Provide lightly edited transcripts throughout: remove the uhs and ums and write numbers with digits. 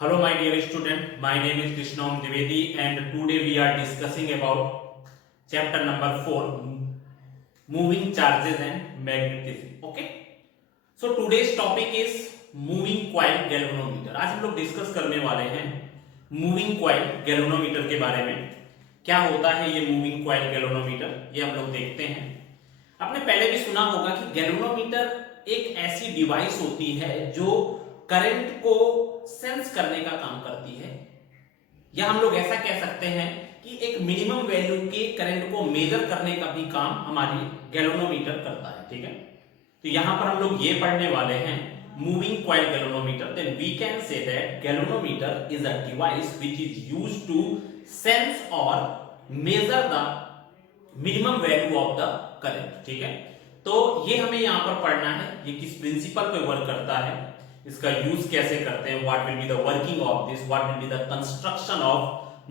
Hello my dear student, my name is Krishnam Dwivedi and today we are discussing about chapter number 4, moving charges and magnetism. Okay, so today's topic is moving coil galvanometer. आज हम लोग discuss करने वाले हैं moving coil galvanometer के बारे में। क्या होता है ये मूविंग कॉइल गैल्वेनोमीटर, ये हम लोग देखते हैं। आपने पहले भी सुना होगा कि गैल्वेनोमीटर एक ऐसी डिवाइस होती है जो करंट को सेंस करने का काम करती है, या हम लोग ऐसा कह सकते हैं कि एक मिनिमम वैल्यू के करंट को मेजर करने का भी काम हमारी गैल्वेनोमीटर करता है। ठीक है, तो यहां पर हम लोग ये पढ़ने वाले हैं moving coil galvanometer. Then we can say that galvanometer is a device which is used to sense और measure the minimum value of the current. ठीक है, तो ये हमें यहां पर पढ़ना है, ये किस प्रिंसिपल पे वर्क करता है, इसका यूज कैसे करते हैं, what will be the working of this, what will be the construction of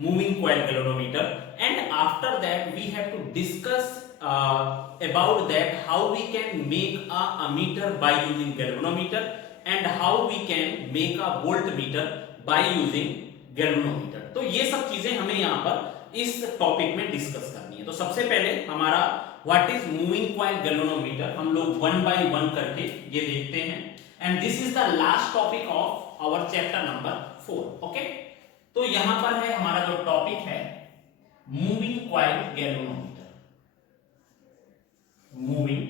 moving coil galvanometer, and after that we have to discuss about that how we can make a ammeter by using galvanometer and how we can make a voltmeter by using galvanometer। तो ये सब चीजें हमें यहाँ पर इस topic में discuss करनी है। तो सबसे पहले हमारा what is moving coil galvanometer हम लोग वन बाय वन करके ये देखते हैं, and this is the last topic of our chapter number 4। Okay, तो यहां पर है हमारा जो टॉपिक है moving coil galvanometer, moving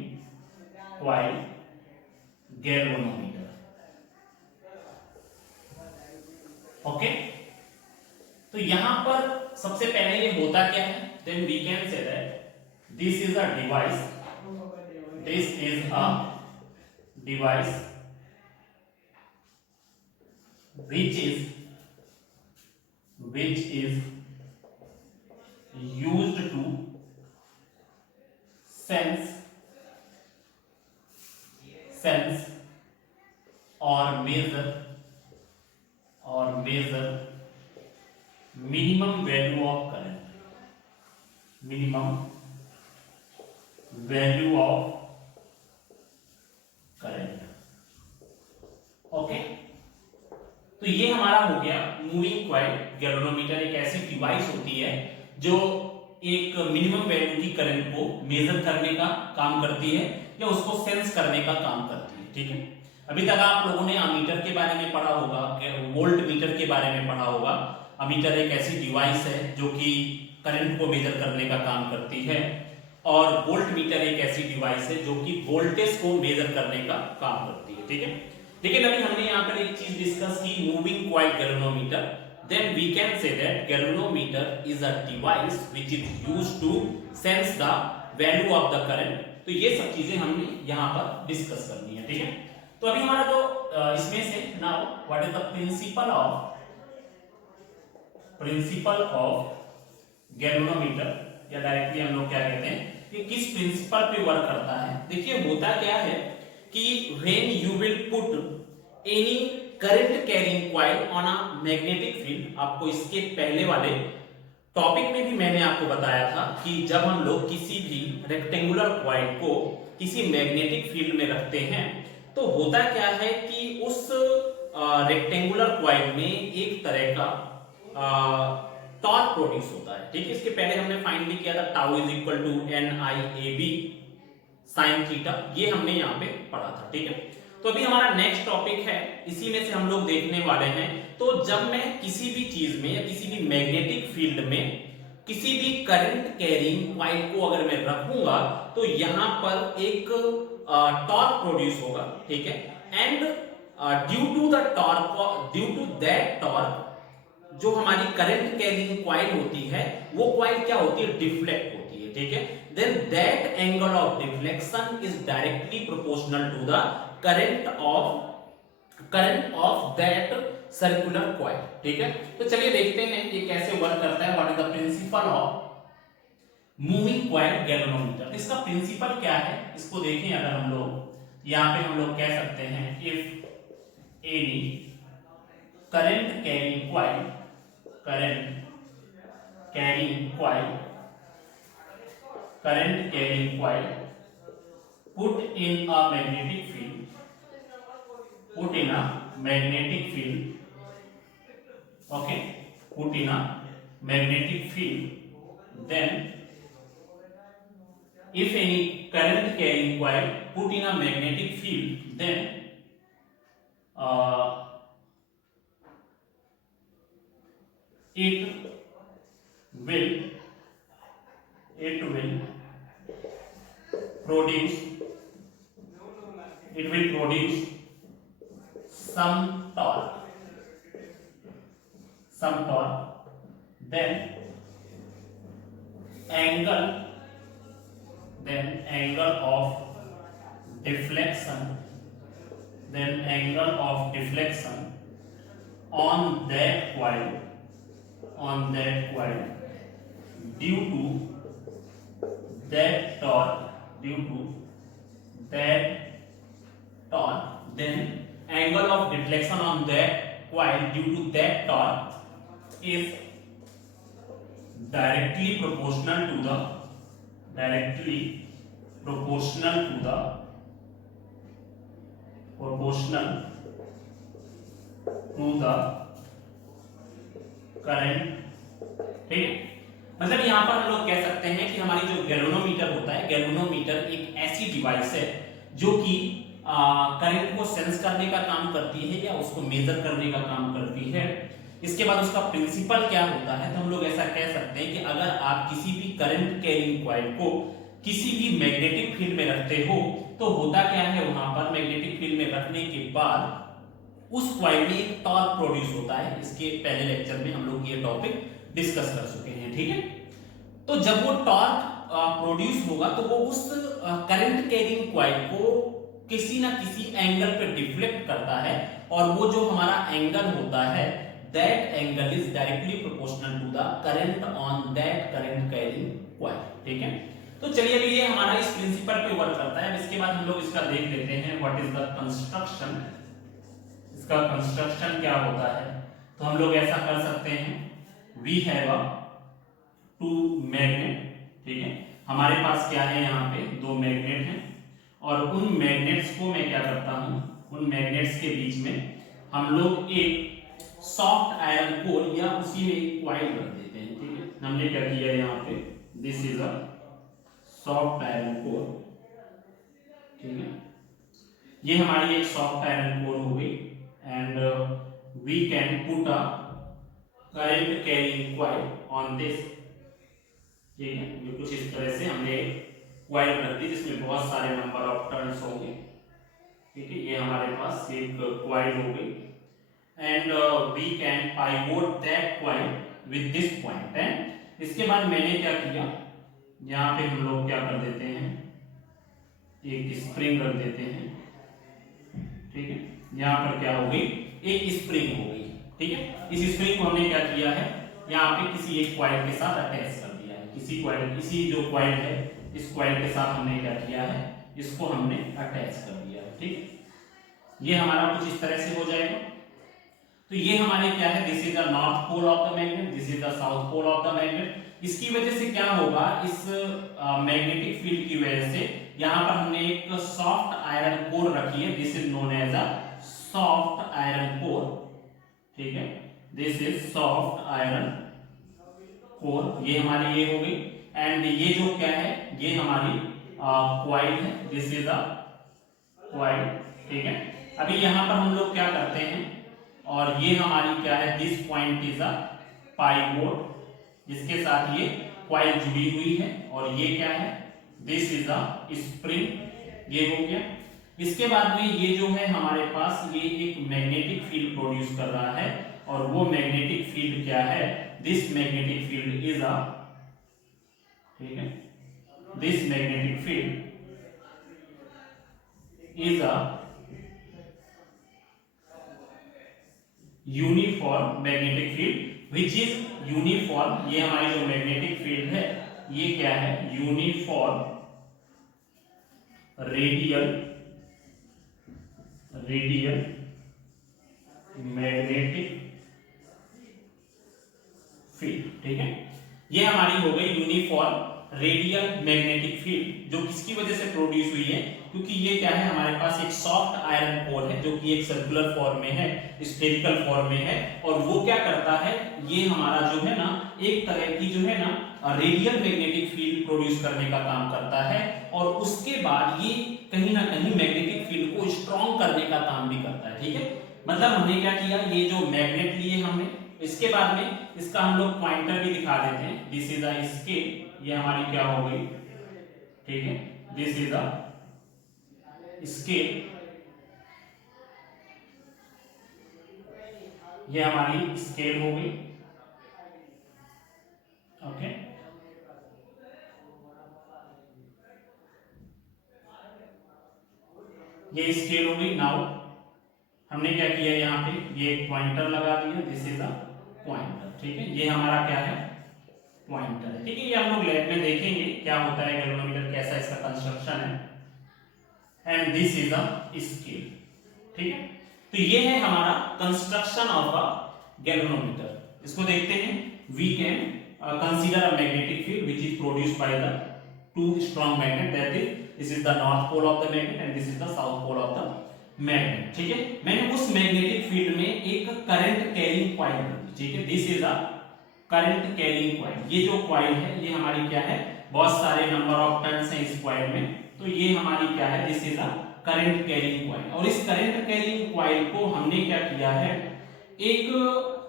coil galvanometer. Okay, तो यहां पर सबसे पहले ये होता क्या है, then we can say that this is a device, this is a device which is used to sense or measure minimum value of current, minimum value of current। Okay, तो ये हमारा हो गया मूविंग कॉइल गैल्वेनोमीटर। एक ऐसी device होती है जो एक मिनिमम वैल्यू की करंट को मेजर करने का काम करती है या उसको सेंस करने का काम करती है। ठीक है, अभी तक आप लोगों ने अमीटर के बारे में पढ़ा होगा, वोल्ट मीटर के बारे में पढ़ा होगा। अमीटर एक ऐसी डिवाइस है जो कि करंट को मेजर करने का काम करती है, और वोल्ट मीटर एक ऐसी डिवाइस है जो कि वोल्टेज को मेजर करने का काम करती है। ठीक है, लेकिन अभी हमने यहाँ पर एक चीज डिस्कस की moving coil galvanometer, then we can say that galvanometer is a device which is used to sense the value of the current। तो ये सब चीजें हमने यहाँ पर डिस्कस करनी है। ठीक है, तो अभी हमारा जो इसमें से now what is the principle of galvanometer, या डायरेक्टली हम लोग क्या कहते हैं कि किस प्रिंसिपल पे वर्क करता है। देखिए होता क्या है कि when you will put any current carrying coil on a magnetic field, आपको इसके पहले वाले टॉपिक में भी मैंने आपको बताया था कि जब हम लोग किसी भी रेक्टेंगुलर कॉइल को किसी मैग्नेटिक फील्ड में रखते हैं तो होता क्या है कि उस रेक्टेंगुलर कॉइल में एक तरह का टॉर्क प्रोड्यूस होता है। ठीक है, इसके पहले हमने फाइंड भी किया था tau is equal to NIAB sine theta, ये हमने यहाँ पे पढ़ा था। ठीक है, तो अभी हमारा नेक्स्ट टॉपिक है, इसी में से हम लोग देखने वाले हैं। तो जब मैं किसी भी चीज में या किसी भी मैग्नेटिक फील्ड में किसी भी करंट कैरिंग कॉइल को अगर मैं रखूंगा तो यहां पर एक टॉर्क प्रोड्यूस होगा। ठीक है, and due to that torque जो हमारी करंट कैरिंग कॉइल होती है वो कॉइल क्या होती है, डिफ्लेक्ट होती है। ठीक है, then that angle of deflection is directly proportional to the current of that circular coil। ठीक है, तो चलिए देखते हैं ये कैसे वर्क करता है। What is the principle of moving coil galvanometer, इसका प्रिंसिपल क्या है इसको देखें। अगर हम लोग यहाँ पे हम लोग कह सकते हैं if any current carrying coil put in a magnetic field okay, put in a magnetic field, then if any current carrying coil put in a magnetic field, then it will produce some torque, then angle of deflection, on that coil due to that torque, then angle of deflection on that coil due to that torque is directly proportional to the current. ठीक है, मतलब यहां पर हम लोग कह सकते हैं कि हमारी जो गैल्वेनोमीटर होता है, गैल्वेनोमीटर एक ऐसी डिवाइस है जो कि करंट को सेंस करने का काम करती है या उसको मेजर करने का काम करती है। इसके बाद उसका प्रिंसिपल क्या होता है, तो हम लोग ऐसा कह सकते हैं कि अगर आप किसी भी करंट कैरिंग कॉइल को किसी भी मैग्नेटिक फील्ड में रखते हो तो होता क्या है, वहां पर मैग्नेटिक फील्ड में रखने के बाद उस कॉइल में एक टॉर्क प्रोड्यूस होता है। इसके पहले लेक्चर में हम लोग ये टॉपिक डिस्कस कर चुके हैं। ठीक है, तो जब वो टॉर्क प्रोड्यूस होगा तो वो उस करंट कैरिंग कॉइल को किसी ना किसी एंगल पे डिफ्लेक्ट करता है, और वो जो हमारा एंगल होता है that angle is directly proportional to the current on that current carrying coil। ठीक है, तो चलिए अभी ये हमारा इस प्रिंसिपल पे वर्क करता है। इसके बाद हम लोग इसका देख लेते हैं व्हाट इज द कंस्ट्रक्शन, इसका कंस्ट्रक्शन क्या होता है। तो हम लोग ऐसा कर सकते हैं, we have a two magnet. ठीक है, हमारे पास क्या है, यहाँ पे दो मैग्नेट हैं, और उन मैग्नेट्स को मैं क्या करता हूं, उन मैग्नेट्स के बीच में हम लोग एक सॉफ्ट आयरन कोर या उसी में एक कॉइल रख देते हैं। ठीक है, हमने क्या किया यहाँ पे, this is a soft iron core. ठीक है, ये हमारी एक सॉफ्ट आयरन कोर हो गई, and we can put a current carrying coil on this. ठीक है, ये कुछ इस तरह से हमने कॉइल रख दी जिसमें बहुत सारे नंबर ऑफ टर्न्स होंगे। ठीक है, ये हमारे पास एक कॉइल हो गई, and we can pivot that coil with this point. And इसके बाद मैंने क्या किया, यहाँ पे हम लोग क्या कर देते हैं, एक स्प्रिंग रख देते हैं। ठीक है, यहाँ पर क्या हो गई, एक स्प्रिंग हो गई। ठीक है, इस स्प्रिंग को हमने क्या किया है, यहाँ पे किसी एक कॉइल के साथ अटैच कर दिया है। किसी जो कॉइल है, इस कॉइल के साथ हमने क्या किया है, इसको हमने अटैच कर दिया है। ठीक, ये हमारा कुछ इस तरह से हो जाएगा। तो ये हमारे क्या है, this is the north pole of the magnet, this is the south pole of the magnet. इसकी वजह से क्या होगा, इस मैग्नेटिक फील्ड की वजह से यहाँ पर हमने एक सॉफ्ट आयरन कोर रखी है, this is known as a soft iron core. ठीक है, this is soft iron core, ये हमारी ये हो गई। एंड ये जो क्या है, ये हमारी कॉइल है, दिस इज अ कॉइल। ठीक है, अभी यहाँ पर हम लोग क्या करते हैं, और ये हमारी क्या है, this point is a pivot, जिसके साथ ये कॉइल जुड़ी हुई है, और ये क्या है, दिस इज अ स्प्रिंग, ये हो गया। इसके बाद में ये जो है हमारे पास, ये एक मैग्नेटिक फील्ड प्रोड्यूस कर रहा है, और वो मैग्नेटिक फील्ड क्या है, this magnetic field is a, ठीक है, this magnetic field is a uniform magnetic field which is uniform. ये हमारी जो मैग्नेटिक फील्ड है, ये क्या है, यूनिफॉर्म रेडियल मैग्नेटिक फील्ड। ठीक है, ये हमारी हो गई यूनिफॉर्म रेडियल मैग्नेटिक फील्ड, जो किसकी वजह से प्रोड्यूस हुई है, क्योंकि ये क्या है, हमारे पास एक सॉफ्ट आयरन कोर है जो कि एक सर्कुलर फॉर्म में है, स्फेरिकल फॉर्म में है, और वो क्या करता है, ये हमारा जो है ना एक तरह की जो है ना रेडियल मैग्नेटिक फील्ड प्रोड्यूस करने का काम करता है, और उसके बाद ये कहीं ना कहीं मैग्नेटिक फील्ड को स्ट्रॉन्ग करने का काम भी करता है। ठीक है, मतलब हमने क्या किया, ये जो मैग्नेट लिए हमने, इसके बाद में इसका हम लोग पॉइंटर भी दिखा देते हैं। दिस इज अ स्केल, ये हमारी क्या हो गई, ठीक है, दिस इज अ स्केल, ये हमारी स्केल हो गई। ओके, ये स्केल हो गई। नाउ हमने क्या किया, यहाँ पे ये एक पॉइंटर लगा दिया, दिस इज अ पॉइंटर। ठीक है, ये हमारा क्या है, पॉइंटर है। ठीक है, ये हम लोग लैब में देखेंगे क्या होता है, गैल्वेनोमीटर कैसा इसका कंस्ट्रक्शन है। And this is a scale. ठीक है, तो ये है हमारा कंस्ट्रक्शन ऑफ अ गैल्वेनोमीटर। इसको देखते हैं। We can consider a magnetic field which is produced by the two strong magnet, that is this is the north pole of the magnet and this is the south pole of the magnet. ठीक है, मैंने उस magnetic field में एक current carrying coil रखी। ठीक है, this is a current carrying coil. ये जो कॉइल है ये हमारी क्या है, बहुत सारे नंबर ऑफ टर्न्स हैं इस कॉइल में, तो ये हमारी क्या है, this is a current carrying coil. और इस करंट कैरिंग कॉइल को हमने क्या किया है, एक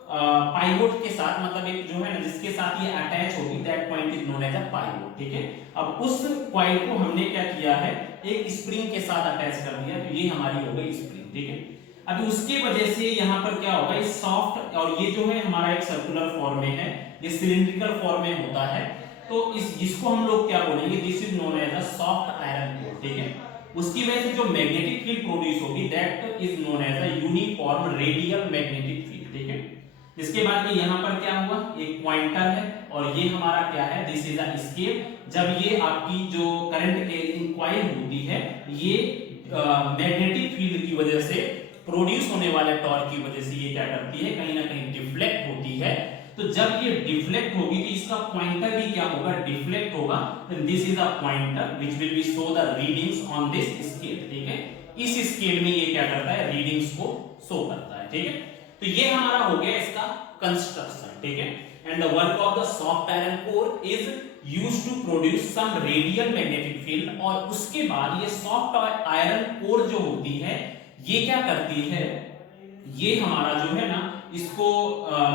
पाइवोट के साथ, मतलब एक जो है ना जिसके साथ ये अटैच होगी, that point is known as a pivot. ठीक है, अब उस कॉइल को हमने क्या किया है, एक स्प्रिंग के साथ अटैच कर दिया, तो ये हमारी हो गई स्प्रिंग। ठीक है, अभी उसके वजह से यहाँ पर क्या होगा, इस सॉफ्ट, और ये जो है हमारा एक सर्कुलर फॉर्म में है, ये सिलिंड्रिकल फॉर्म में होता है, तो इस जिसको हम लोग क्या बोलेंगे, this is known as a soft iron core. ठीक है, उसकी वजह से जो मैग्नेटिक फील्ड प्रोड्यूस होगी that is known as a uniform radial magnetic field. ठीक है, इसके बाद में यहाँ पर क्या हुआ, एक पॉइंटर है, और ये हमारा क्या है, दिस इज अ स्केल। जब ये आपकी जो करंट कैरिंग कॉइल होती है, ये मैग्नेटिक फील्ड की वजह से, प्रोड्यूस होने वाले टॉर्क की वजह से ये क्या करती है, कहीं ना कहीं डिफ्लेक्ट होती है। तो जब ये डिफ्लेक्ट होगी तो इसका पॉइंटर भी क्या होगा, डिफ्लेक्ट होगा। This is a pointer which will be show the readings on this scale. ठीक है, इस स्केल में ये क्या करता है, रीडिंग्स को शो करता है। ठीक है, तो ये हमारा हो गया इसका कंस्ट्रक्शन। ठीक है, and the work of the soft iron core is used to produce some radial magnetic field. और उसके बाद ये सॉफ्ट आयरन कोर जो होती है, ये क्या करती है, ये हमारा जो है ना इसको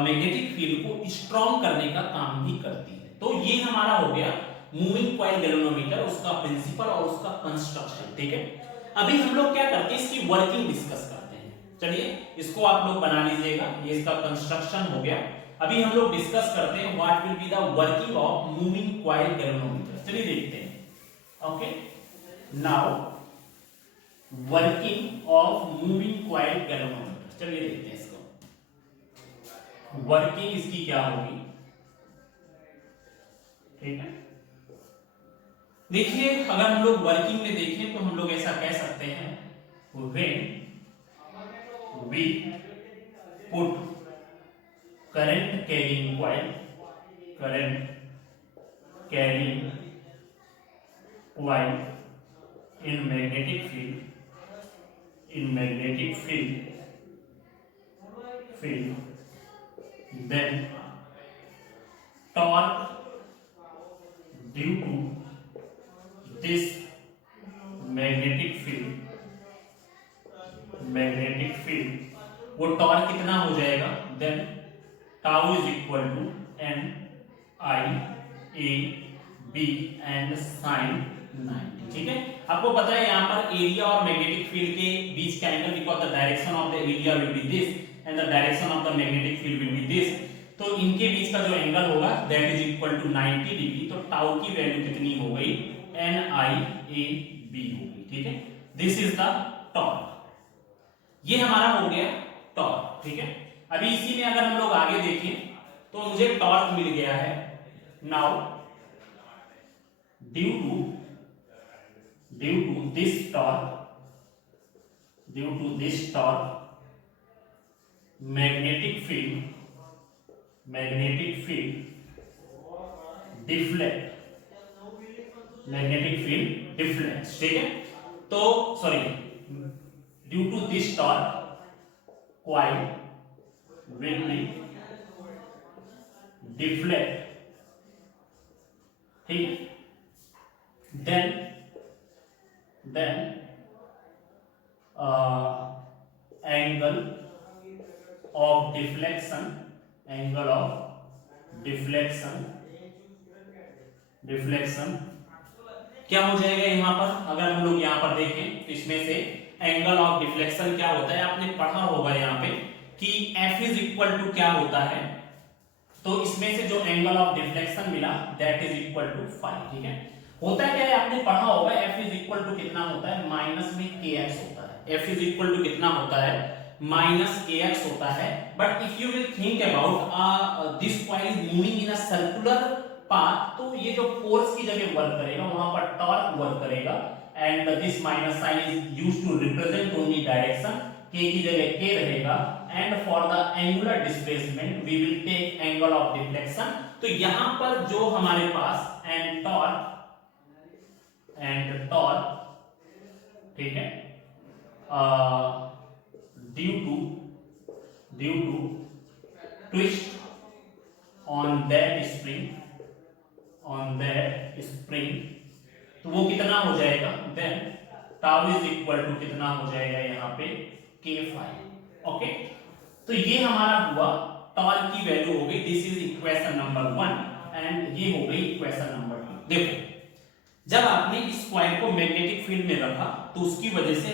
मैग्नेटिक फील्ड को स्ट्रॉन्ग करने का काम भी करती है। तो ये हमारा हो गया मूविंग कॉइल गैल्वेनोमीटर, उसका प्रिंसिपल और उसका कंस्ट्रक्शन। ठीक है, अभी हम लोग क्या करते हैं, इसकी वर्किंग डिस्कस करते हैं। चलिए इसको आप लोग बना लीजिएगा, ये इसका कंस्ट्रक्शन हो गया। अभी हम लोग डिस्कस करते हैं what will be the working of moving coil galvanometer. चलिए देखते हैं। Okay, now working of moving coil galvanometer, चलिए देखते हैं इसको। वर्किंग इसकी क्या होगी, ठीक है। देखिए अगर हम लोग वर्किंग में देखें तो हम लोग ऐसा कह सकते हैं, when we put current carrying coil, current carrying coil in magnetic field, then torque due to this magnetic field वो टॉर्क कितना हो जाएगा, then tau is equal to N I A B and sine 90। ठीक है, आपको पता है यहाँ पर एरिया और मैग्नेटिक फील्ड के बीच का angle, because the direction of the area will be this and the direction of the magnetic field will be this, तो इनके बीच का जो एंगल होगा that is equal to 90 degree. तो टाउ की वैल्यू कितनी हो गई, एन आई ए बी हो गई। ठीक है, दिस इज द टॉर्क, ये हमारा हो गया टॉर्क। ठीक है, अभी इसी में अगर हम लोग आगे देखें तो मुझे टॉर्क मिल गया है। Now due to this torque magnetic field deflect, ठीक है। तो तो sorry, due to this torque coil will be deflect, ठीक, then angle of deflection क्या हो जाएगा यहां पर? अगर हम लोग यहां पर देखें तो इसमें से एंगल ऑफ डिफ्लेक्शन क्या होता है, आपने पढ़ा होगा यहाँ पे कि F इज इक्वल टू क्या होता है, तो इसमें से जो एंगल ऑफ डिफ्लेक्शन मिला that is equal to phi, ठीक है। होता क्या है, आपने पढ़ा होगा F इज इक्वल टू कितना होता है, माइनस में kx होता है। F इज इक्वल टू कितना होता है, माइनस kx होता है। But if you will think about this coil is moving in a circular path, तो ये जो फोर्स की जगह वर्क करेगा वहां पर टॉर्क वर्क करेगा, and this minus sign is used to represent only direction, k की जगह k रहेगा, and for the angular displacement we will take angle of deflection. तो यहां पर जो हमारे पास एंड टॉर्क, ठीक है, due to twist on that spring, तो वो कितना हो जाएगा, then tau is equal to कितना हो जाएगा यहाँ पे k फाई। ओके, तो ये हमारा हुआ टॉर्क की वैल्यू हो गई, this is equation number 1 and ये हो गई इक्वेशन नंबर 2। देखो, जब आपने इस कॉइल को मैग्नेटिक फील्ड में रखा तो उसकी वजह से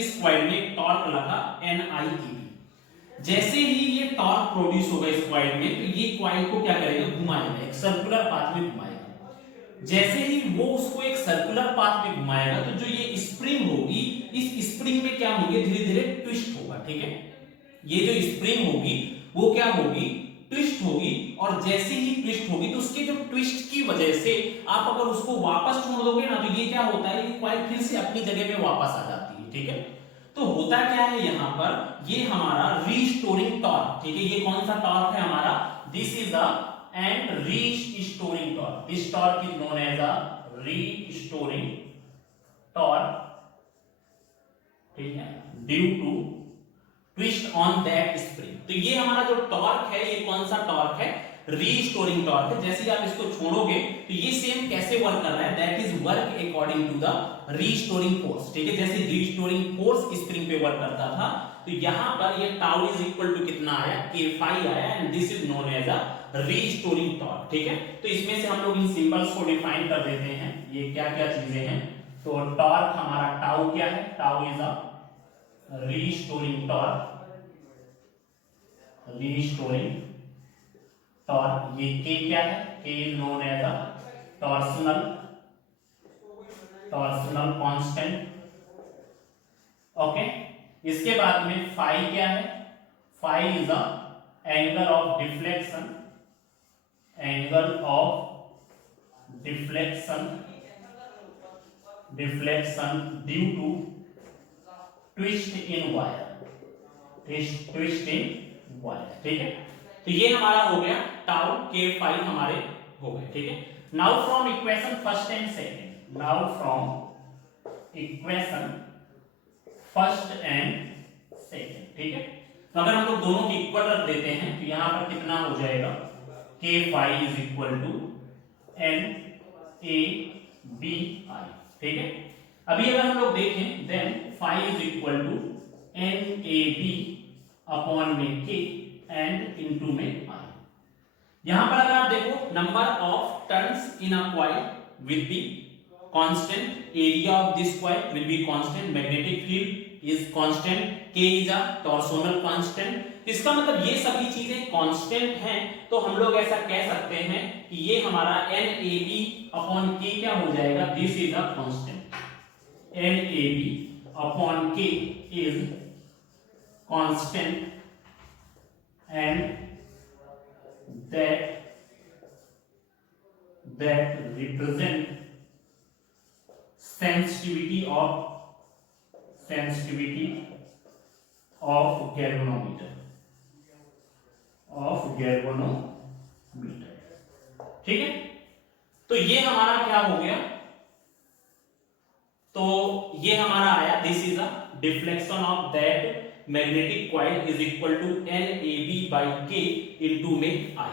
इस कॉइल में टॉर्क लगा NIEB। जैसे ही ये टॉर्क प्रोड्यूस होगा इस कॉइल में, तो ये कॉइल को क्या करेगा, घुमाएगा, एक सर्कुलर पाथ में घुमाएगा। जैसे ही वो उसको एक सर्कुलर पाथ में घुमाएगा तो जो ये स्प्रिंग होगी, इस स्प्रिंग में क्या होंगे, धीरे धीरे ट्विस्ट होगा, ठीक है। ये जो स्प्रिंग होगी वो क्या होगी, ट्विस्ट होगी, और जैसे ही ट्विस्ट होगी तो उसके जो ट्विस्ट की वजह से आप अगर उसको वापस छोड़ दोगे ना, तो ये क्या होता है, ये कॉइल फिर से अपनी जगह पे वापस आ जाती है, ठीक है। तो होता क्या है यहाँ पर, ये हमारा रीस्टोरिंग टॉर्क, ठीक है, ये कौन सा टॉर्क है हमारा, this is the and restoring torque, this torque is known as a restoring torque, ठीक है, due to twist on that spring. तो ये हमारा जो टॉर्क है, ये कौन सा टॉर्क है, रीस्टोरिंग टॉर्क है। जैसे ही आप इसको छोड़ोगे तो ये सेम कैसे वर्क कर रहा है, that is work according to the restoring force, ठीक है। जैसे रीस्टोरिंग फोर्स स्प्रिंग पे वर्क करता था, तो यहां पर ये टाउ इज इक्वल टू कितना आया, k फाई आया, and this is known as a restoring torque, ठीक है। तो इसमें से हम लोग इन सिंबल्स को डिफाइन कर देते हैं, ये क्या क्या चीजें हैं। तो टॉर्क हमारा टाउ क्या है, tau is a restoring torque, ये k क्या है, k is known as a torsional constant, okay. इसके बाद में फाई क्या है, phi is a angle of deflection, due to twist in wire, ठीक है। तो ये हमारा हो गया टाउ k फाई हमारे हो गए, ठीक है। Now from equation first and second, ठीक है। तो अगर हम लोग दोनों के इक्वल रख देते हैं तो यहां पर कितना हो जाएगा, k phi is equal to NABI, ठीक है। अभी अगर हम लोग देखें, then phi is equal to NAB upon में k एंड इनटू में I। यहां पर अगर आप देखो, number of turns in a coil will be constant, area of this coil will be constant, magnetic field is constant, k is a torsional constant. इसका मतलब ये सभी चीजें कांस्टेंट हैं, तो हम लोग ऐसा कह सकते हैं कि ये हमारा NAB अपॉन k क्या हो जाएगा, this is a constant, NAB upon k is constant, and that represent sensitivity of galvanometer, ठीक है। तो ये हमारा क्या हो गया, तो ये हमारा आया, this is a deflection of that magnetic coil is equal to NAB by K into में I।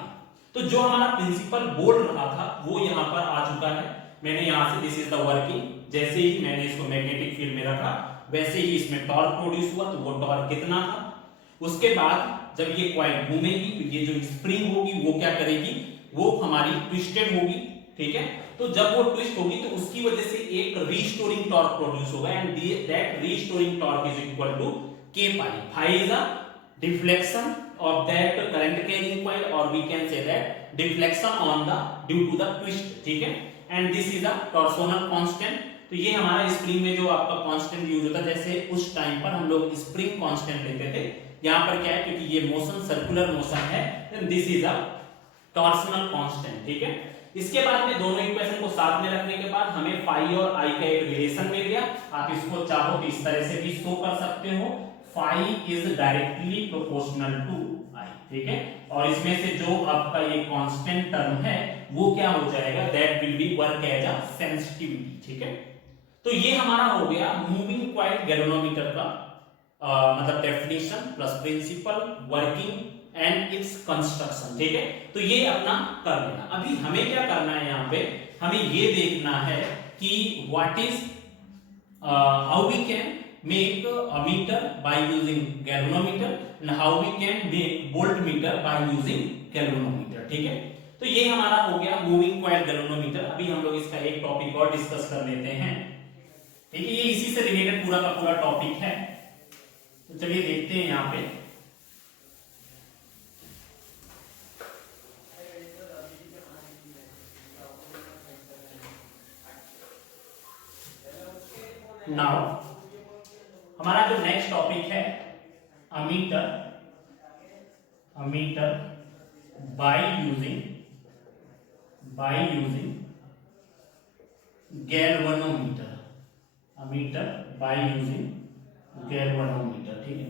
तो जो हमारा प्रिंसिपल बोल रहा था वो यहाँ पर आ चुका है। मैंने यहाँ से दिस इज द वर्किंग, जैसे ही मैंने इसको मैग्नेटिक फील्ड में रखा वैसे ही इसमें टॉर्क प्रोड्यूस हुआ। तो वो टॉर्क कितना था, उसके बाद जब ये कॉइल घूमेगी तो ये जो स्प्रिंग होगी वो क्या करेगी, वो हमारी ट्विस्टेड होगी, ठीक है। तो जब वो ट्विस्ट होगी तो उसकी वजह से एक रीस्टोरिंग टॉर्क प्रोड्यूस होगा and that restoring torque is equal to K pi. Phi is a deflection of that current carrying coil, or we can say that deflection on the due to the twist, ठीक है। and this is a torsional constant। तो ये हमारा spring में जो आपका constant use होता है, जैसे उस टाइम पर हम लोग स्प्रिंग कांस्टेंट लेते थे, यहाँ पर क्या है क्योंकि ये मोशन सर्कुलर मोशन है, then this is a torsional constant, ठीक है। इसके बाद में दोनों इक्वेशन को साथ में रखने के बाद हमें फाई और आई का एक रिलेशन मिल गया। आप इसको चाहो तो इस तरह से भी शो कर सकते हो, phi is directly proportional to I, ठीक है। और इसमें से जो आपका ये कांस्टेंट टर्म है वो क्या हो जाएगा, that will be work as a sensitivity, ठीक है। तो ये हमारा हो गया मूविंग कॉइल गैल्वेनोमीटर का मतलब definition plus principle, working and it's construction, ठीक है। तो ये अपना कर लेना। अभी हमें क्या करना है, यहाँ पे हमें ये देखना है कि what is how we can make a meter by using galvanometer and how we can make voltmeter by using galvanometer, ठीक है। तो ये हमारा हो गया मूविंग कॉइल गैल्वेनोमीटर। अभी हम लोग इसका एक टॉपिक और डिस्कस कर लेते हैं, ठीक है। ये इसी से रिलेटेड पूरा का पूरा टॉपिक है, तो चलिए देखते हैं यहाँ पे। नाउ हमारा जो नेक्स्ट टॉपिक है ammeter, ammeter bye using galvanometer, ammeter bye using galvanometer, ठीक है।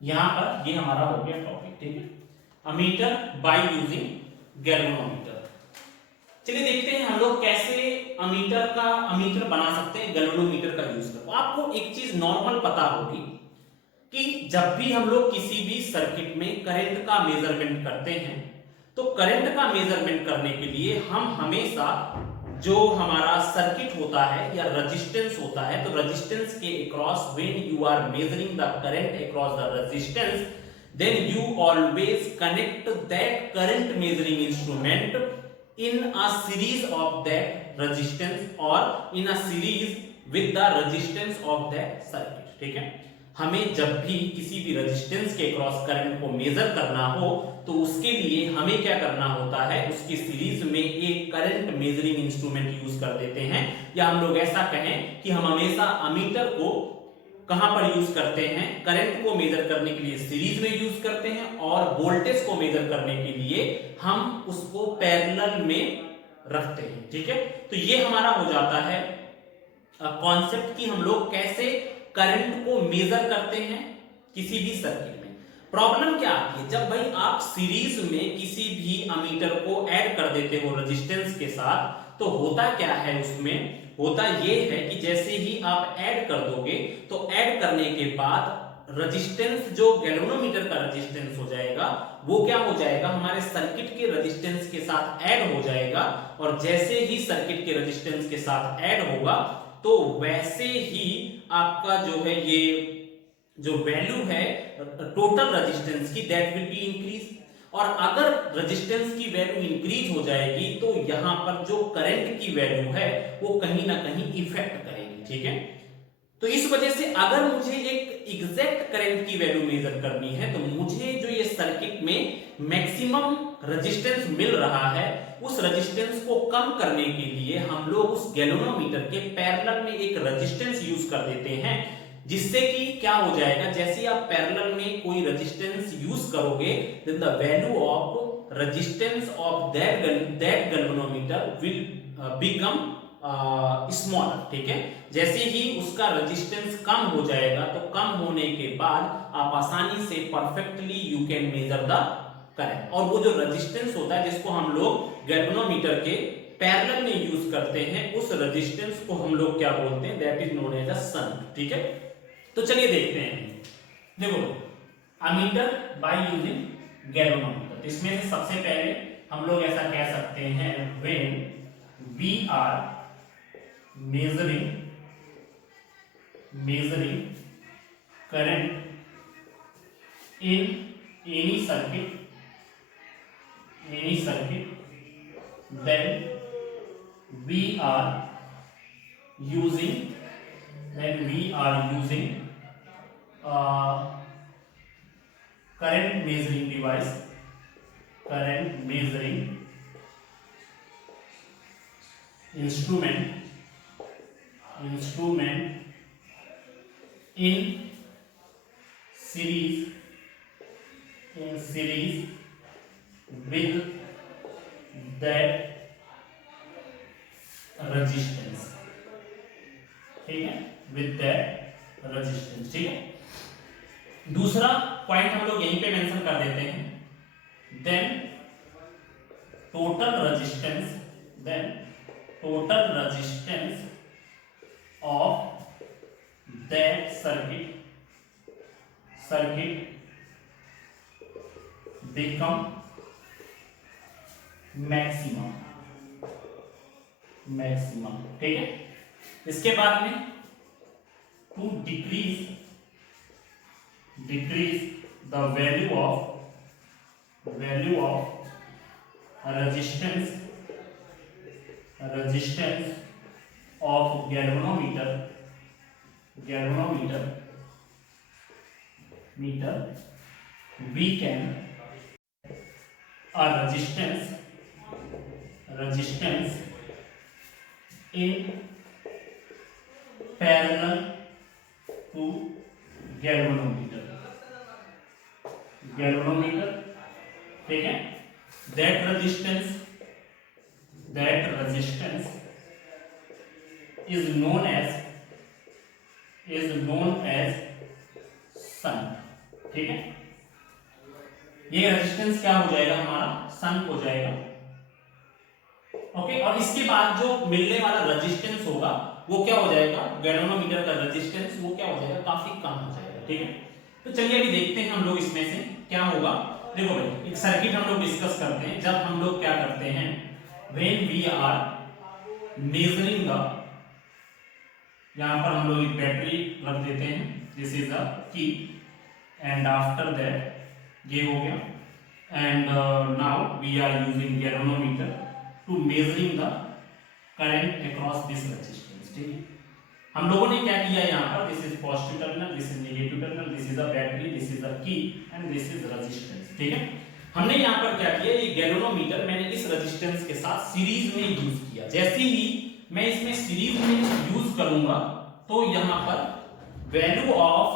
यहां पर ये हमारा हो गया टॉपिक, ठीक है, अमीटर बाय यूजिंग गैल्वेनोमीटर। चलिए देखते हैं हम लोग कैसे अमीटर बना सकते हैं गैल्वेनोमीटर का यूज कर। आपको एक चीज नॉर्मल पता होगी कि जब भी हम लोग किसी भी सर्किट में करंट का मेजरमेंट करते हैं तो करंट का मेजरमेंट करने के लिए हम हमेशा जो हमारा सर्किट होता है या रेजिस्टेंस होता है, तो रेजिस्टेंस के across when you are measuring the current across the resistance, then you always connect that current measuring instrument in a series of that resistance or in a series with the resistance of that circuit, ठीक है। हमें जब भी किसी भी resistance के cross current को major करना हो तो उसके लिए हमें क्या करना होता है, उसकी सीरीज में एक करंट मेजरिंग इंस्ट्रूमेंट यूज कर देते हैं, या हम लोग ऐसा कहें कि हम हमेशा अमीटर को कहां पर यूज करते हैं, करंट को मेजर करने के लिए सीरीज में यूज करते हैं, और वोल्टेज को मेजर करने के लिए हम उसको पैरेलल में रखते हैं, ठीक है। तो ये हमारा हो जाता है कॉन्सेप्ट कि हम लोग कैसे करंट को मेजर करते हैं किसी भी सर्किट में। प्रॉब्लम क्या आती है, जब भाई आप सीरीज में किसी भी अमीटर को ऐड कर देते हो रेजिस्टेंस के साथ, तो होता क्या है, उसमें होता ये है कि जैसे ही आप ऐड कर दोगे तो ऐड करने के बाद रेजिस्टेंस जो गैल्वेनोमीटर का रेजिस्टेंस हो जाएगा वो क्या हो जाएगा, हमारे सर्किट के रेजिस्टेंस के साथ ऐड हो जाएगा, और जैसे ही सर्किट के रेजिस्टेंस के साथ ऐड होगा तो वैसे ही आपका जो है ये जो वैल्यू है टोटल रेजिस्टेंस की दैट विल बी इंक्रीज, और अगर रेजिस्टेंस की वैल्यू इंक्रीज हो जाएगी तो यहां पर जो करंट की वैल्यू है वो कहीं ना कहीं इफेक्ट करेगी, ठीक है। तो इस वजह से अगर मुझे एक एग्जैक्ट करंट की वैल्यू मेजर करनी है तो मुझे जो ये सर्किट में मैक्सिमम रेजिस्टेंस मिल रहा है उस रेजिस्टेंस को कम करने के लिए हम लोग उस गैल्वेनोमीटर के पैरेलल में एक रेजिस्टेंस यूज कर देते हैं, जिससे कि क्या हो जाएगा, जैसे आप पैरेलल में कोई रेजिस्टेंस यूज करोगे then the value of resistance of that galvanometer will become smaller, ठीक है। जैसे ही उसका रेजिस्टेंस कम हो जाएगा तो कम होने के बाद आप आसानी से perfectly you can measure the current, और वो जो रेजिस्टेंस होता है जिसको हम लोग गैल्वेनोमीटर के पैरेलल में यूज करते हैं उस रेजिस्टेंस को हम लोग क्या बोलते हैं, that is known as a shunt. ठीक है, तो चलिए देखते हैं। देखो अमीटर बाय यूजिंग गैल्वेनोमीटर, इसमें से सबसे पहले हम लोग ऐसा कह सकते हैं, when we are measuring current in any circuit, then we are using current measuring device, instrument in series with that resistance। ठीक है, with that resistance। ठीक है, दूसरा पॉइंट हम लोग यहीं पे मेंशन कर देते हैं, then total resistance of that circuit become maximum। ठीक है, इसके बाद में to decrease the value of resistance of galvanometer we can a resistance in parallel to galvanometer। ठीक है, that resistance is known as shunt. ठीक है, ये रेजिस्टेंस क्या हो जाएगा, हमारा शंट हो जाएगा। ओके, और इसके बाद जो मिलने वाला रेजिस्टेंस होगा वो क्या हो जाएगा, गैल्वेनोमीटर का रेजिस्टेंस वो क्या हो जाएगा, काफी कम हो जाएगा। ठीक है, तो चलिए अभी देखते हैं हम लोग इसमें से क्या होगा। देखो भाई, एक सर्किट हम लोग डिस्कस करते हैं, जब हम लोग क्या करते हैं, when we are measuring the, यहां पर हम लोग एक बैटरी रख देते हैं, this is the key, and after that ये हो गया, and now we are using galvanometer to measuring the current across this resistance. ठीक है, हम लोगों ने क्या किया यहाँ पर, this is positive terminal, this is negative terminal, this is a battery, this is a key and this is resistance. ठीक है, हमने यहाँ पर क्या किया, ये गैल्वेनोमीटर मैंने इस रेजिस्टेंस के साथ सीरीज में यूज किया। जैसे ही मैं इसमें सीरीज में यूज करूंगा तो यहाँ पर value of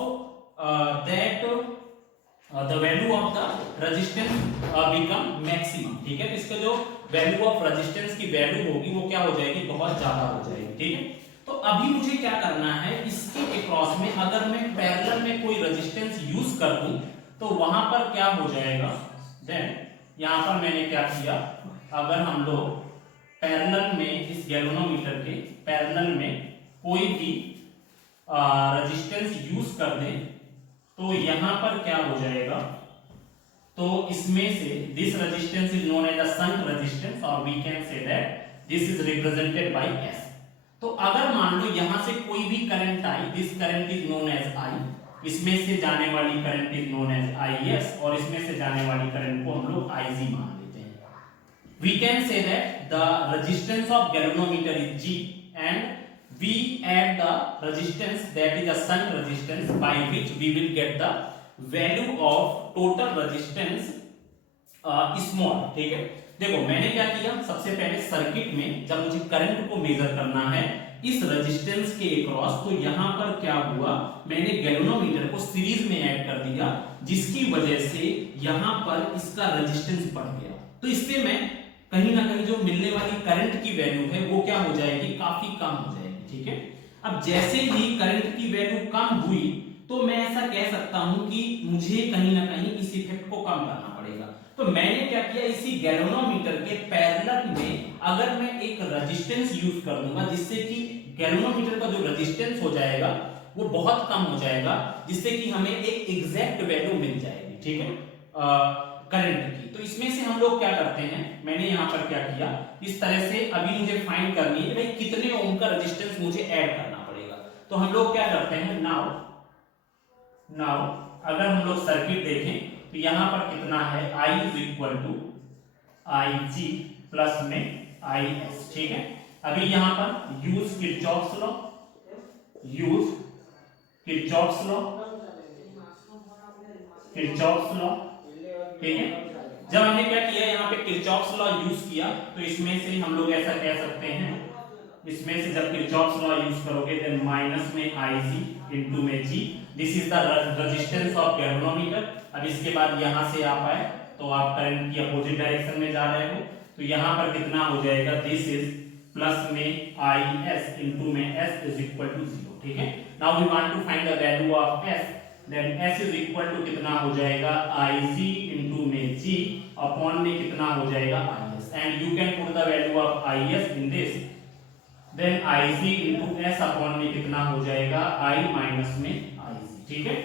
the value of the resistance become maximum. ठीक है, इसका जो वैल्यू ऑफ रेजिस्टेंस की वैल्यू होगी वो क्या हो जाएगी, बहुत ज्यादा हो जाएगी। ठीक है, तो अभी मुझे क्या करना है, इसके अक्रॉस में अगर मैं पैरेलल में कोई रेजिस्टेंस यूज कर दूं तो वहां पर क्या हो जाएगा, देन यहां पर मैंने क्या किया, अगर हम लोग पैरेलल में इस गैल्वेनोमीटर के पैरेलल में कोई भी रेजिस्टेंस यूज कर दें तो यहां पर क्या हो जाएगा, तो इसमें से this resistance is known as a shunt resistance और we can say that this is represented by S. तो अगर मान लो यहां से कोई भी करंट आई, this current is known as I, इसमें से जाने वाली current is known as IS और इसमें से जाने वाली करंट को हम लोग IG मान लेते हैं। We can say that the resistance of galvanometer is G and we add the resistance that is a shunt resistance by which we will get the value of total resistance small। ठीक है, देखो मैंने क्या किया, सबसे पहले circuit में जब मुझे करंट को मेजर करना है इस रेजिस्टेंस के अक्रॉस, तो यहां पर क्या हुआ, मैंने गैल्वेनोमीटर को सीरीज में ऐड कर दिया, जिसकी वजह से यहां पर इसका रेजिस्टेंस बढ़ गया। तो इससे मैं कहीं ना कहीं जो मिलने वाली करंट की वैल्यू है वो क्या हो जाएगी, काफी कम हो जाएगी। ठीक है, अब जैसे ही करंट की वैल्यू कम हुई तो मैं ऐसा कह सकता हूं कि मुझे कहीं ना कहीं इस इफेक्ट को कम करना पड़ेगा। तो तो मैंने क्या किया, इसी गैल्वेनोमीटर के पैरेलल में अगर मैं एक रेजिस्टेंस यूज कर दूंगा जिससे कि गैल्वेनोमीटर का जो रेजिस्टेंस हो जाएगा वो बहुत कम हो जाएगा, जिससे कि हमें एक एग्जैक्ट वैल्यू मिल जाएगी, ठीक है, करंट की। तो इसमें से हम लोग क्या करते हैं, मैंने यहां पर क्या किया, इस तरह से अभी मुझे फाइंड करनी है भाई कितने ओम का रेजिस्टेंस मुझे ऐड करना पड़ेगा। तो हम लोग क्या करते हैं, नाउ अगर हम लोग सर्किट देखें तो यहां पर कितना है, I is equal to IG plus में IS, ठीक है। अभी यहां पर use Kirchhoff's law, Kirchhoff's law, ठीक है। जब हमने क्या किया, यहाँ पे किरचॉफ्स लॉ यूज किया तो इसमें से हम लोग ऐसा कह सकते हैं, इसमें से जब किरचॉफ्स लॉ यूज करोगे देन माइनस में IC इनटू में G, this is the resistance of galvanometer. अब इसके बाद यहां से आप आए तो आप करंट की अपोजिट डायरेक्शन में जा रहे हो, तो यहां पर कितना हो जाएगा, दिस इज प्लस में IS इनटू में S इज इक्वल टू 0, ठीक है। Now we want to find the value of S, then S is equal to कितना हो जाएगा, IG इनटू में G अपॉन में कितना हो जाएगा, IS, and you can put the value of IS in this, then IC into S upon में कितना हो जाएगा, I माइनस में IC, ठीक है।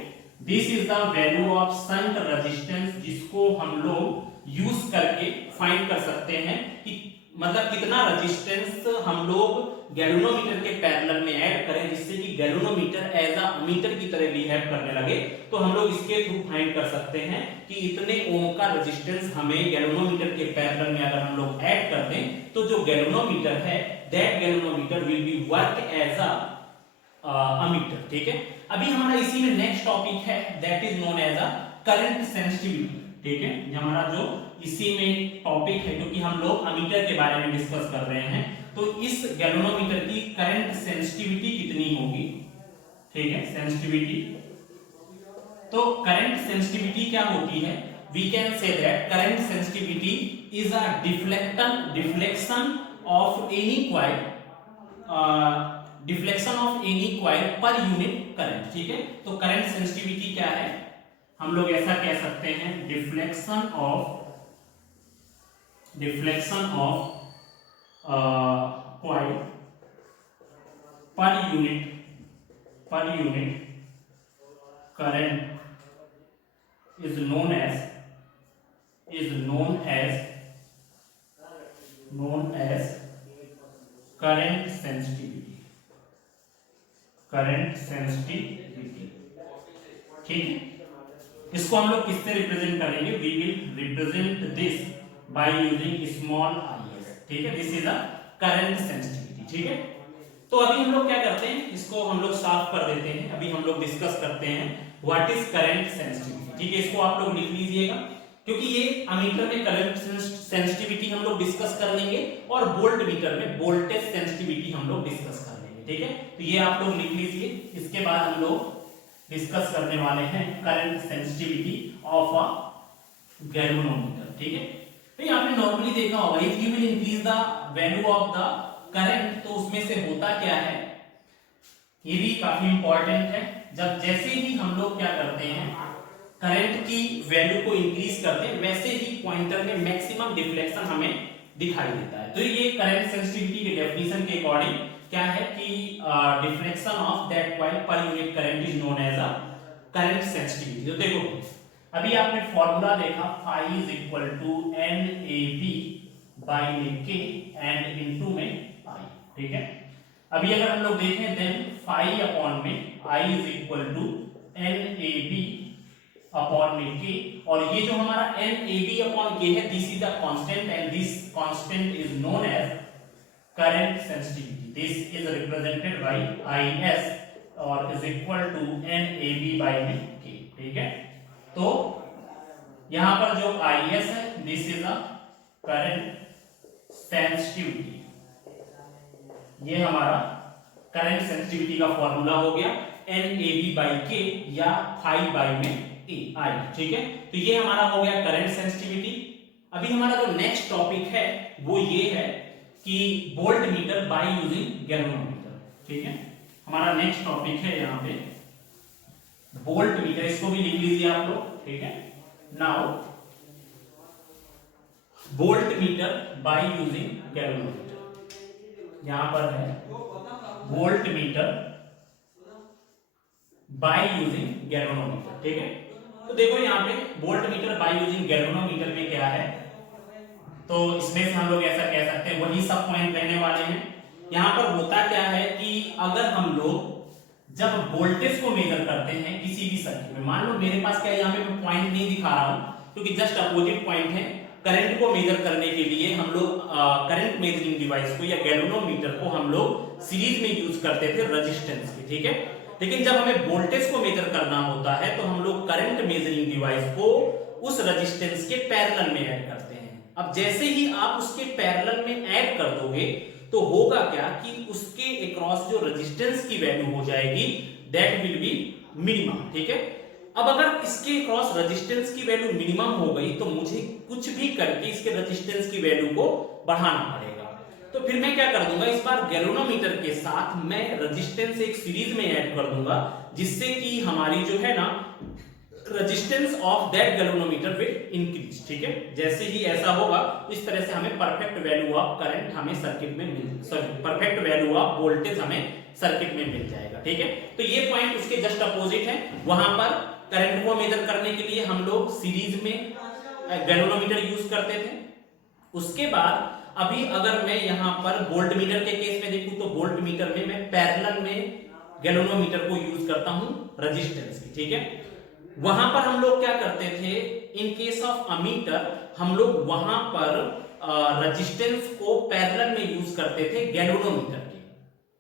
This is the value of shunt resistance, जिसको हम लोग यूज करके फाइंड कर सकते हैं कि मतलब कितना रेजिस्टेंस हम लोग गैल्वेनोमीटर के पैरेलल में ऐड करें जिससे कि गैल्वेनोमीटर एज अ मीटर की तरह बिहेव करने लगे। तो हम लोग इसके थ्रू फाइंड कर सकते हैं कि इतने ओम का रेजिस्टेंस हमें गैल्वेनोमीटर के पैरेलल में अगर हम लोग ऐड कर दें तो जो गैल्वेनोमीटर है that galvanometer will be work as a meter, ठीक है। अभी हमारा इसी में नेक्स्ट टॉपिक है that is known as a current sensitivity, ठीक है। ये हमारा जो इसी में टॉपिक है, क्योंकि हम लोग अमीटर के बारे में डिस्कस कर रहे हैं, तो इस गैल्वेनोमीटर की करंट सेंसिटिविटी कितनी होगी, ठीक है, सेंसिटिविटी। तो करंट सेंसिटिविटी क्या होती है, we can say that current sensitivity is a deflection of any coil, deflection of any coil per unit current, ठीक है। तो करंट सेंसिटिविटी क्या है, हम लोग ऐसा कह सकते हैं, deflection of coil per unit current is known as current sensitivity, ठीक है। इसको हम लोग किससे रिप्रेजेंट करेंगे, we will represent this by using small is, ठीक है। This is a current sensitivity, ठीक है। तो अभी हम लोग क्या करते हैं, इसको हम लोग साफ कर देते हैं। अभी हम लोग डिस्कस करते हैं व्हाट इज करंट सेंसिटिविटी, ठीक है। इसको आप लोग लिख लीजिएगा, क्योंकि ये अमीटर में करंट सेंसिटिविटी हम लोग डिस्कस कर लेंगे और वोल्ट मीटर में वोल्टेज सेंसिटिविटी हम लोग डिस्कस कर लेंगे, ठीक है। तो ये आप लोग लिख लीजिए। इसके बाद हम लोग डिस्कस करने वाले हैं current sensitivity of a galvanometer, ठीक है। तो आपने नॉर्मली देखा होगा, if you will increase the value of the current, तो उसमें से होता क्या है, ये भी काफी इंपॉर्टेंट है। जब जैसे ही हम लोग क्या करते हैं, करंट की वैल्यू को इंक्रीज करते हैं, वैसे ही पॉइंटर में मैक्सिमम डिफ्लेक्शन हमें दिखाई देता है। तो ये करंट सेंसिटिविटी के डेफिनेशन के अकॉर्डिंग क्या है कि deflection of that coil per unit current is known as a current sensitivity. तो देखो अभी आपने फॉर्मूला देखा, phi is equal to NAB by K and into में I, ठीक है। अभी अगर हम लोग देखें देन phi अपॉन में I is equal to NAB upon में K, और ये जो हमारा NAB अपॉन K है, this is a constant and this constant is known as current sensitivity. This is represented by IS और is equal to NAB by में K, ठीक है। तो यहां पर जो IS है this is a current sensitivity, ये हमारा करंट सेंसिटिविटी का फॉर्मूला हो गया NAB बाई K या phi बाई में I, ठीक है। तो ये हमारा हो गया करंट सेंसिटिविटी। अभी हमारा जो नेक्स्ट टॉपिक है वो ये है कि volt meter by using galvanometer, ठीक है। हमारा नेक्स्ट टॉपिक है यहाँ पे वोल्ट मीटर, इसको भी लिख लीजिए आप लोग, ठीक है। Now volt meter by using galvanometer. यहां पर है volt meter by using galvanometer, ठीक है। तो देखो यहाँ पे volt meter by using galvanometer में क्या है, तो इसमें से हम लोग ऐसा कह सकते हैं वही सब पॉइंट रहने वाले हैं। यहाँ पर होता क्या है कि अगर हम लोग जब वोल्टेज को मेजर करते हैं किसी भी सर्किट में, मान लो मेरे पास क्या है, यहाँ पे मैं पॉइंट नहीं दिखा रहा हूँ क्योंकि जस्ट अपोजिट पॉइंट है। करंट को मेजर करने के लिए हम लोग करंट मेजरिंग डिवाइस को या गैल्वेनोमीटर को हम लोग सीरीज में यूज करते थे रेजिस्टेंस के, ठीक है। लेकिन जब हमें वोल्टेज को मेजर करना होता है तो हम लोग करंट मेजरिंग डिवाइस को उस रेजिस्टेंस के पैरेलल में ऐड करते हैं। अब जैसे ही आप उसके पैरेलल में ऐड कर दोगे तो होगा क्या कि उसके अक्रॉस जो रेजिस्टेंस की वैल्यू हो जाएगी दैट विल बी मिनिमम, ठीक है। अब अगर इसके क्रॉस रेजिस्टेंस की वैल्यू मिनिमम हो गई तो मुझे कुछ भी करके इसके रेजिस्टेंस की वैल्यू को बढ़ाना पड़ेगा। तो फिर मैं क्या कर दूंगा, इस बार गैल्वेनोमीटर के साथ मैं रेजिस्टेंस एक सीरीज में ऐड कर दूंगा जिससे कि हमारी जो है ना resistance of that galvanometer will increase, ठीक है। जैसे ही ऐसा होगा इस तरह से हमें परफेक्ट वैल्यू ऑफ करंट हमें सर्किट में मिल, sorry perfect value of voltage हमें सर्किट में मिल जाएगा, ठीक है। तो ये पॉइंट उसके जस्ट अपोजिट है। वहां पर करंट को मेजर करने के लिए हम लोग सीरीज में गैल्वेनोमीटर यूज करते थे। उसके बाद अभी अगर मैं यहां पर वोल्ट मीटर के केस में देखूं तो वोल्ट मीटर में मैं पैरेलल में गैल्वेनोमीटर को यूज करता हूं रेजिस्टेंस की, ठीक है। वहां पर हम लोग क्या करते थे, इन केस ऑफ अमीटर हम लोग वहां पर रेजिस्टेंस को पैरेलल में यूज करते थे गैल्वेनोमीटर के,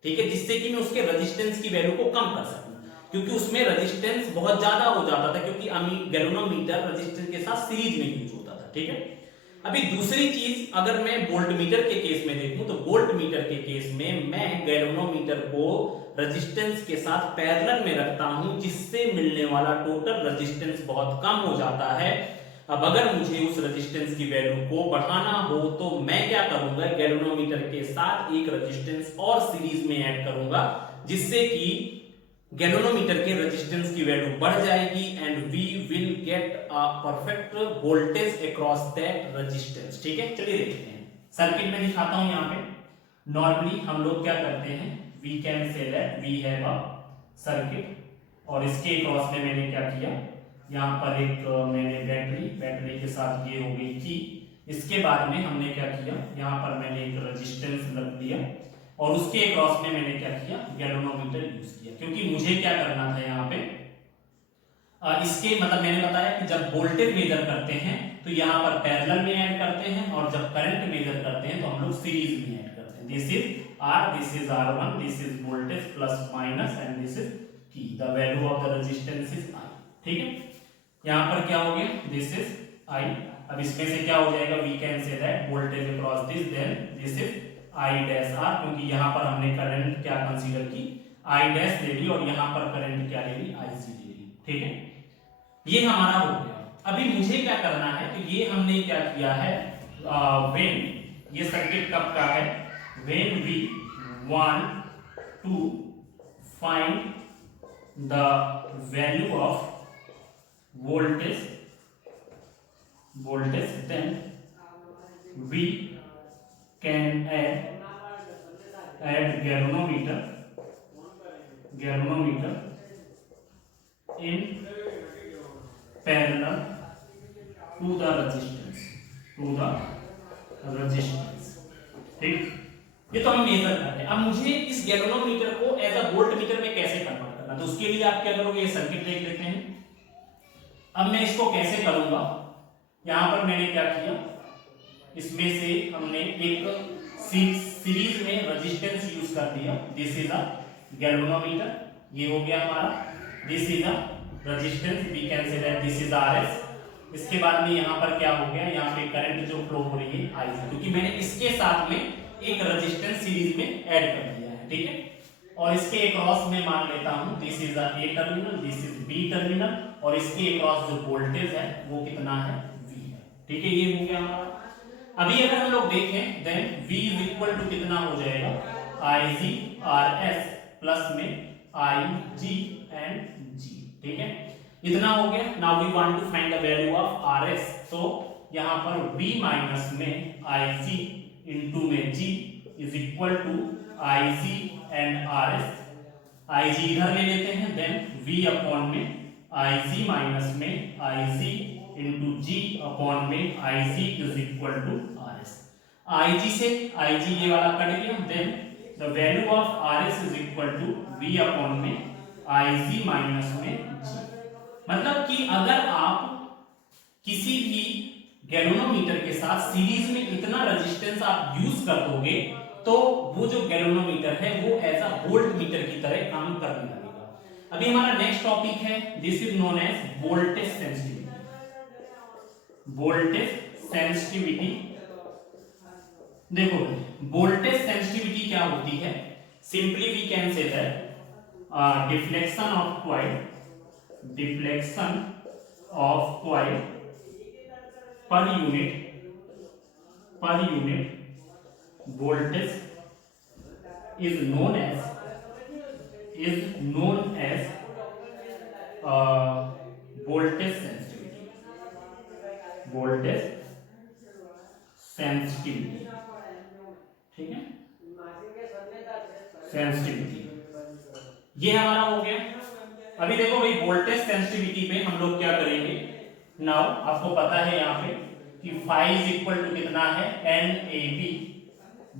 ठीक है, जिससे कि मैं उसके रेजिस्टेंस की वैल्यू को कम कर सकूं, क्योंकि उसमें रेजिस्टेंस बहुत ज्यादा हो जाता था, क्योंकि गैल्वेनोमीटर रेजिस्टेंस के साथ सीरीज में यूज होता था, ठीक है। अभी दूसरी चीज अगर मैं वोल्ट मीटर के केस में देखूं तो वोल्ट मीटर के केस में मैं गैल्वेनोमीटर को रेजिस्टेंस के साथ पैरेलल में रखता हूं, जिससे मिलने वाला टोटल रेजिस्टेंस बहुत कम हो जाता है। अब अगर मुझे उस रेजिस्टेंस की वैल्यू को बढ़ाना हो तो मैं क्या करूंगा, गैल्वेनोमीटर के साथ एक रेजिस्टेंस और सीरीज में ऐड करूंगा, जिससे कि गैल्वेनोमीटर के रेजिस्टेंस की वैल्यू बढ़ जाएगी and we will get a perfect voltage across that resistance, ठीक है। चलिए देखते हैं, सर्किट में दिखाता हूं। यहाँ पे नॉर्मली हम लोग क्या करते हैं, we can say that we have a circuit, और इसके अक्रॉस में मैंने क्या किया, यहाँ पर एक मैंने बैटरी के साथ ये हो गई की। इसके बाद में हमने क्या किया, यहाँ पर मैंने एक रेजिस्टेंस रख दिया और उसके अक्रॉस में मैंने क्या किया, गैल्वेनोमीटर यूज किया, क्योंकि मुझे क्या करना था यहाँ पे इसके मतलब मैंने बताया कि जब वोल्टेज मेजर करते हैं तो यहाँ पर पैरेलल में ऐड करते हैं, और जब करंट मेजर करते हैं तो हम लोग सीरीज में ऐड करते हैं। This is R, this is R1, this is voltage plus minus and this is P, the value of the resistance is I, ठीक है। यहाँ पर क्या हो गया, दिस इज I। अब इसमें से क्या हो जाएगा, we can say that voltage across this, then this is I dash R, क्योंकि यहाँ पर हमने करंट क्या कंसीडर की, I डैश ले ली, और यहाँ पर करंट क्या ले ली, IC ले ली, ठीक है। ये हमारा हो गया। अभी मुझे क्या करना है, तो ये हमने क्या किया है, व्हेन, ये सर्किट कब का है, when we want to find the value of voltage, then we can add galvanometer in parallel to the resistance, ठीक। ये तो हम मेजर कर रहे हैं। अब मुझे इस गैल्वेनोमीटर को एज अ वोल्ट मीटर में कैसे कन्वर्ट करना, तो उसके लिए आप क्या करोगे, ये सर्किट देख लेते हैं। अब मैं इसको कैसे करूंगा, यहां पर मैंने क्या किया, इसमें से हमने एक सीरीज में रेजिस्टेंस यूज कर दिया, दिस इज अ गैल्वेनोमीटर, ये हो गया हमारा, this is a resistance, we can say that this is RS। इसके बाद में यहां पर क्या हो गया, यहां पे करंट जो फ्लो हो रही है IC, क्योंकि मैंने इसके साथ में एक रेजिस्टेंस सीरीज में ऐड कर दिया है, ठीक है। और इसके अक्रॉस में मान लेता हूं this is a A terminal, this is B terminal, और इसके अक्रॉस जो वोल्टेज है वो कितना है, V है, ठीक है। ये हो गया हमारा। अभी अगर हम लोग देखें then V is equal to कितना हो जाएगा, IG RS प्लस में IG एंड G, ठीक है। इतना हो गया। Now we want to find the value of RS, तो यहाँ पर V माइनस में IC इंटू में G is equal to IC and RS। IG इधर ले लेते हैं, देन V अपॉन में IC माइनस में IC इंटू G अपॉन में IC is equal to RS। IG से IG ये वाला कट गया, then the value of RS is equal to V upon में IC माइनस में G। मतलब कि अगर आप किसी भी गैल्वेनोमीटर के साथ सीरीज में इतना रेजिस्टेंस आप यूज कर दोगे तो वो जो गैल्वेनोमीटर है वो एज अ वोल्ट मीटर की तरह काम करने लगेगा। अभी हमारा नेक्स्ट टॉपिक है, this is known as voltage sensitivity. Voltage sensitivity, देखो वोल्टेज सेंसिटिविटी क्या होती है? Simply we can say that deflection of coil per unit voltage is known as voltage sensitivity, ठीक है, सेंसिटिविटी ये हमारा हो गया। अभी देखो भाई वोल्टेज सेंसिटिविटी पे हम लोग क्या करेंगे, नाउ आपको पता है यहाँ पे कि फाई इज इक्वल टू कितना है NAB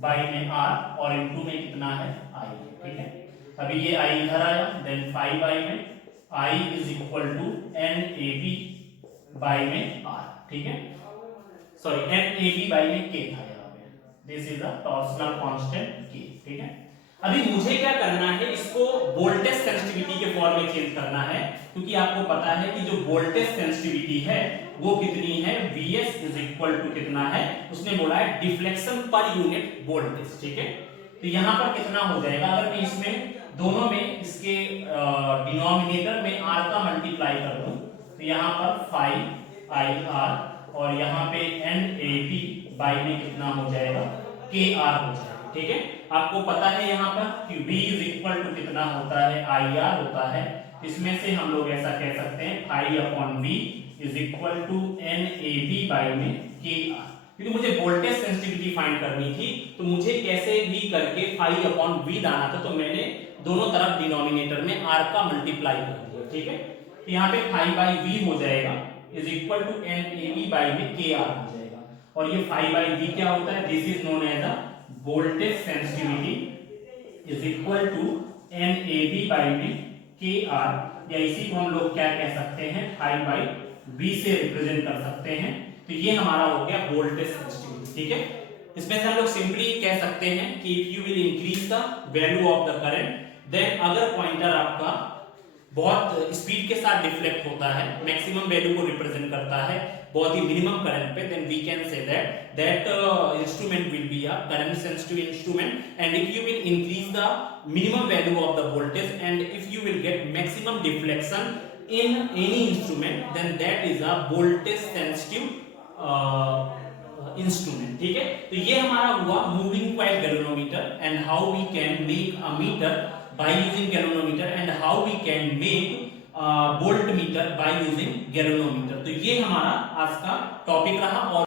बाई में R और इनटू में कितना है I, ठीक है। अभी ये I इधर आया, देन फाई बाई में I is equal to NAB by में R, ठीक है, सॉरी NAB बाई में K था यहाँ पे, this is the torsional constant K, ठीक है। अभी मुझे क्या करना है, इसको वोल्टेज सेंसिटिविटी के फॉर्म में चेंज करना है, क्योंकि आपको पता है कि जो वोल्टेज सेंसिटिविटी है वो कितनी है, Vs इज इक्वल टू कितना है, उसने बोला है डिफ्लेक्शन पर यूनिट वोल्टेज, ठीक है। तो यहाँ पर कितना हो जाएगा, अगर मैं इसमें दोनों में इसके डिनोमिनेटर में R का मल्टीप्लाई कर दूं तो यहाँ पर फाई IR और यहाँ पे NAB बाई में कितना हो जाएगा, KR हो जाएगा, ठीक है। आपको पता है यहाँ पर कि V इज इक्वल टू कितना होता है, IR होता है, इसमें से हम लोग ऐसा कह सकते हैं phi upon V is equal to NAB by में KR। क्योंकि मुझे वोल्टेज सेंसिटिविटी फाइंड करनी थी तो मुझे कैसे भी करके फाई अपॉन V लाना था, तो मैंने दोनों तरफ डिनोमिनेटर में R का मल्टीप्लाई कर दिया, ठीक है। तो यहाँ पे फाई बाई V हो जाएगा is equal to NAB by में KR हो जाएगा, और ये फाई बाई V क्या होता है, this is known as a voltage sensitivity is equal to NAB by में KR, या इसी को हम लोग क्या कह सकते हैं, फाई बाई V से रिप्रेजेंट कर सकते हैं। तो ये हमारा हो गया वोल्टेज सेंसिटिविटी, ठीक है। इसमें से हम लोग सिंपली कह सकते हैं कि if you will increase the value of the current, then अगर पॉइंटर आपका बहुत स्पीड के साथ डिफ्लेक्ट होता है, मैक्सिमम वैल्यू को रिप्रेजेंट करता है बहुत ही मिनिमम करंट पे, then we can say that instrument will be a current sensitive instrument, and if you will increase the minimum value of the voltage and if you will get maximum deflection in any instrument, then that is a voltage sensitive instrument, ठीक है। तो ये हमारा हुआ moving coil galvanometer and how we can make a meter by using galvanometer and how we can make voltmeter by using galvanometer। तो ये हमारा आज का टॉपिक रहा। और